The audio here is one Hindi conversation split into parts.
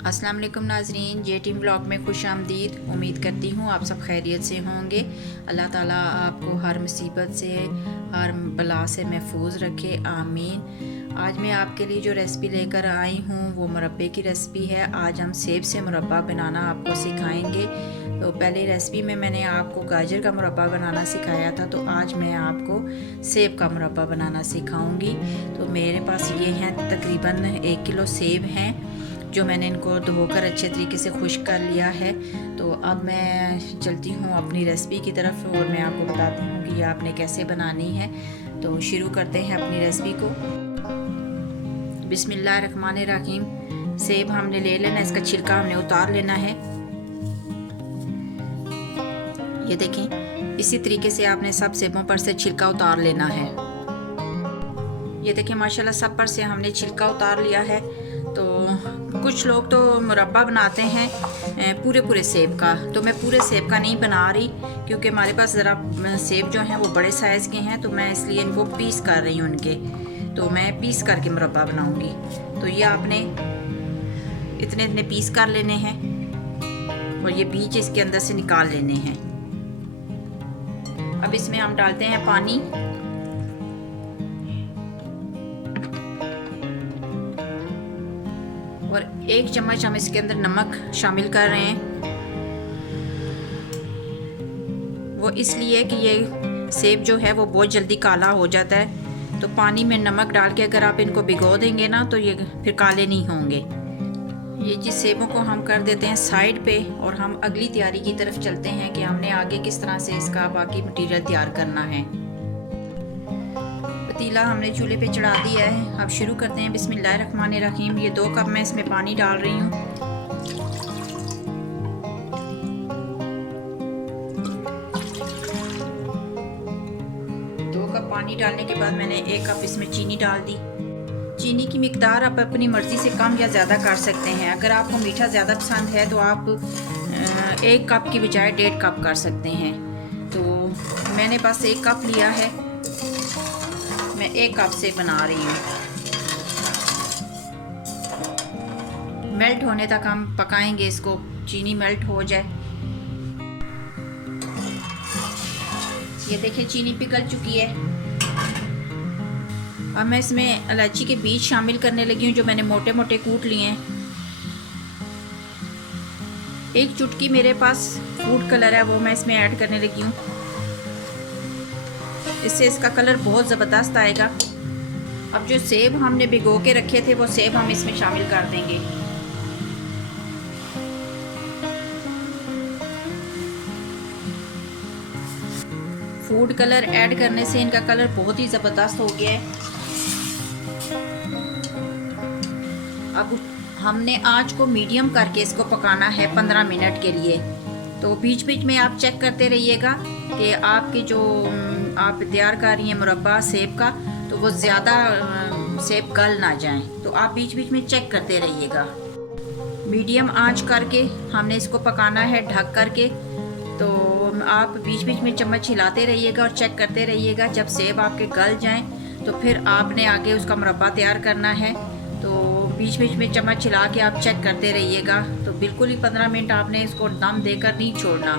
अस्सलाम वालेकुम नाजरीन, जे टीम ब्लॉग में खुश आमदीद। उम्मीद करती हूँ आप सब खैरियत से होंगे। अल्लाह ताला आपको हर मुसीबत से, हर बला से महफूज रखे, आमीन। आज मैं आपके लिए जो रेसिपी लेकर आई हूँ वो मुरब्बे की रेसिपी है। आज हम सेब से मुरब्बा बनाना आपको सिखाएंगे। तो पहले रेसिपी में मैंने आपको गाजर का मुरब्बा बनाना सिखाया था, तो आज मैं आपको सेब का मुरब्बा बनाना सिखाऊंगी। तो मेरे पास ये हैं तकरीबन 1 किलो सेब हैं, जो मैंने इनको धोकर अच्छे तरीके से खुश्क कर लिया है। तो अब मैं चलती हूँ अपनी रेसिपी की तरफ और मैं आपको बताती हूँ कि ये आपने कैसे बनानी है। तो शुरू करते हैं अपनी रेसिपी को। बिस्मिल्लाहिर्रहमानिर्रहीम। सेब हमने ले लेना, इसका छिलका हमने उतार लेना है। ये देखें, इसी तरीके से आपने सब सेबों पर से छिलका उतार लेना है। ये देखें, माशाल्लाह सब पर से हमने छिलका उतार लिया है। तो कुछ लोग तो मुरब्बा बनाते हैं पूरे पूरे सेब का, तो मैं पूरे सेब का नहीं बना रही, क्योंकि हमारे पास ज़रा सेब जो हैं वो बड़े साइज़ के हैं, तो मैं इसलिए इनको पीस कर रही हूँ उनके। तो मैं पीस करके मुरब्बा बनाऊँगी। तो ये आपने इतने इतने पीस कर लेने हैं और ये बीज इसके अंदर से निकाल लेने हैं। अब इसमें हम डालते हैं पानी। और 1 चम्मच हम इसके अंदर नमक शामिल कर रहे हैं। वो इसलिए कि ये सेब जो है वो बहुत जल्दी काला हो जाता है। तो पानी में नमक डाल के अगर आप इनको भिगो देंगे ना, तो ये फिर काले नहीं होंगे। ये जिस सेबों को हम कर देते हैं साइड पे, और हम अगली तैयारी की तरफ चलते हैं कि हमने आगे किस तरह से इसका बाकी मटीरियल तैयार करना है। पतीला हमने चूल्हे पे चढ़ा दिया है। अब शुरू करते हैं। बिस्मिल्लाहिर्रहमानिर्रहीम। ये 2 कप मैं इसमें पानी डाल रही हूँ। दो कप पानी डालने के बाद मैंने 1 कप इसमें चीनी डाल दी। चीनी की मिकदार आप अपनी मर्ज़ी से कम या ज़्यादा कर सकते हैं। अगर आपको मीठा ज़्यादा पसंद है तो आप 1 कप की बजाय 1.5 कप कर सकते हैं। तो मैंने बस 1 कप लिया है, मैं 1 कप से बना रही हूँ। मेल्ट होने तक हम पकाएंगे इसको, चीनी मेल्ट हो जाए। ये देखिए, चीनी पिघल चुकी है। अब मैं इसमें इलायची के बीज शामिल करने लगी हूँ, जो मैंने मोटे मोटे कूट लिए हैं। 1 चुटकी मेरे पास फूड कलर है, वो मैं इसमें ऐड करने लगी हूँ। इससे इसका कलर बहुत ज़बरदस्त आएगा। अब जो सेब हमने भिगो के रखे थे वो सेब हम इसमें शामिल कर देंगे। फूड कलर ऐड करने से इनका कलर बहुत ही ज़बरदस्त हो गया है। अब हमने आंच को मीडियम करके इसको पकाना है 15 मिनट के लिए। तो बीच बीच में आप चेक करते रहिएगा कि आपके जो आप तैयार कर रही हैं मुरब्बा सेब का, तो वो ज़्यादा सेब गल ना जाएं। तो आप बीच बीच में चेक करते रहिएगा। मीडियम आंच करके हमने इसको पकाना है ढक करके। तो आप बीच बीच में चम्मच हिलाते रहिएगा और चेक करते रहिएगा। जब सेब आपके गल जाएं तो फिर आपने आगे उसका मुरब्बा तैयार करना है। तो बीच बीच में चम्मच हिला के आप चेक करते रहिएगा। तो बिल्कुल ही 15 मिनट आपने इसको दम देकर नहीं छोड़ना,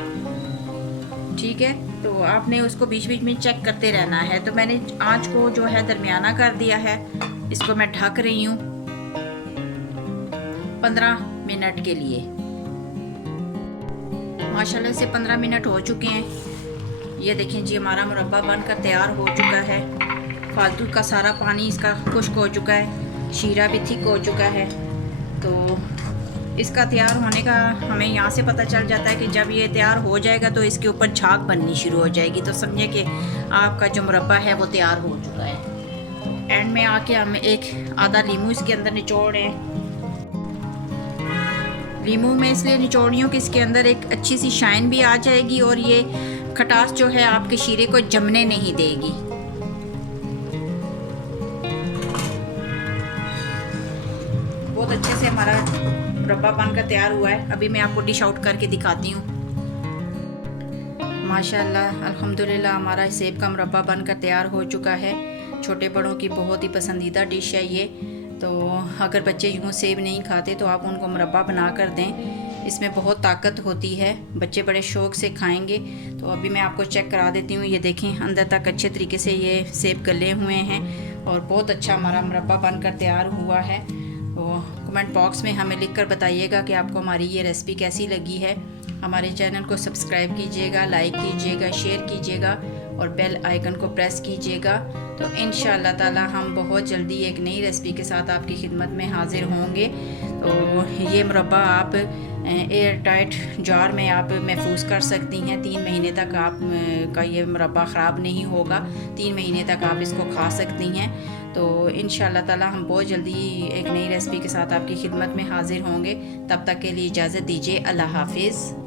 ठीक है। तो आपने उसको बीच बीच में चेक करते रहना है। तो मैंने आंच को जो है दरमियाना कर दिया है। इसको मैं ढक रही हूँ 15 मिनट के लिए। माशाल्लाह से 15 मिनट हो चुके हैं। ये देखें जी, हमारा मुरब्बा बनकर तैयार हो चुका है। फालतू का सारा पानी इसका खुश्क हो चुका है, शीरा भी थिक हो चुका है। तो इसका तैयार होने का हमें यहाँ से पता चल जाता है कि जब ये तैयार हो जाएगा तो इसके ऊपर झाग बननी शुरू हो जाएगी। तो समझे कि आपका जो मुरब्बा है वो तैयार हो चुका है। एंड में आके हम एक आधा नींबू इसके अंदर निचोड़ रहे हैं। नींबू में इसलिए निचोड़ रही हूँ कि इसके अंदर एक अच्छी सी शाइन भी आ जाएगी और ये खटास जो है आपके शीरे को जमने नहीं देगी। बहुत अच्छे से हमारा मुरब्बा बनकर तैयार हुआ है। अभी मैं आपको डिश आउट करके दिखाती हूँ। माशाल्लाह अल्हम्दुलिल्लाह, हमारा सेब का मुरब्बा बनकर तैयार हो चुका है। छोटे बड़ों की बहुत ही पसंदीदा डिश है ये। तो अगर बच्चे यूँ सेब नहीं खाते तो आप उनको मुरब्बा बना कर दें, इसमें बहुत ताकत होती है, बच्चे बड़े शौक़ से खाएंगे। तो अभी मैं आपको चेक करा देती हूँ। ये देखें अंदर तक अच्छे तरीके से ये सेब गले हुए हैं और बहुत अच्छा हमारा मुरब्बा बनकर तैयार हुआ है। तो कमेंट बॉक्स में हमें लिखकर बताइएगा कि आपको हमारी ये रेसिपी कैसी लगी है। हमारे चैनल को सब्सक्राइब कीजिएगा, लाइक कीजिएगा, शेयर कीजिएगा और बेल आइकन को प्रेस कीजिएगा। तो इंशाअल्लाह ताला हम बहुत जल्दी एक नई रेसिपी के साथ आपकी खिदमत में हाज़िर होंगे। तो ये मुरब्बा आप एयर टाइट जार में आप महफूज कर सकती हैं। 3 महीने तक आप का ये मुरब्बा ख़राब नहीं होगा। 3 महीने तक आप इसको खा सकती हैं। तो इंशाअल्लाह ताला हम बहुत जल्दी एक नई रेसिपी के साथ आपकी खिदमत में हाज़िर होंगे। तब तक के लिए इजाज़त दीजिए। अल्लाह हाफिज़।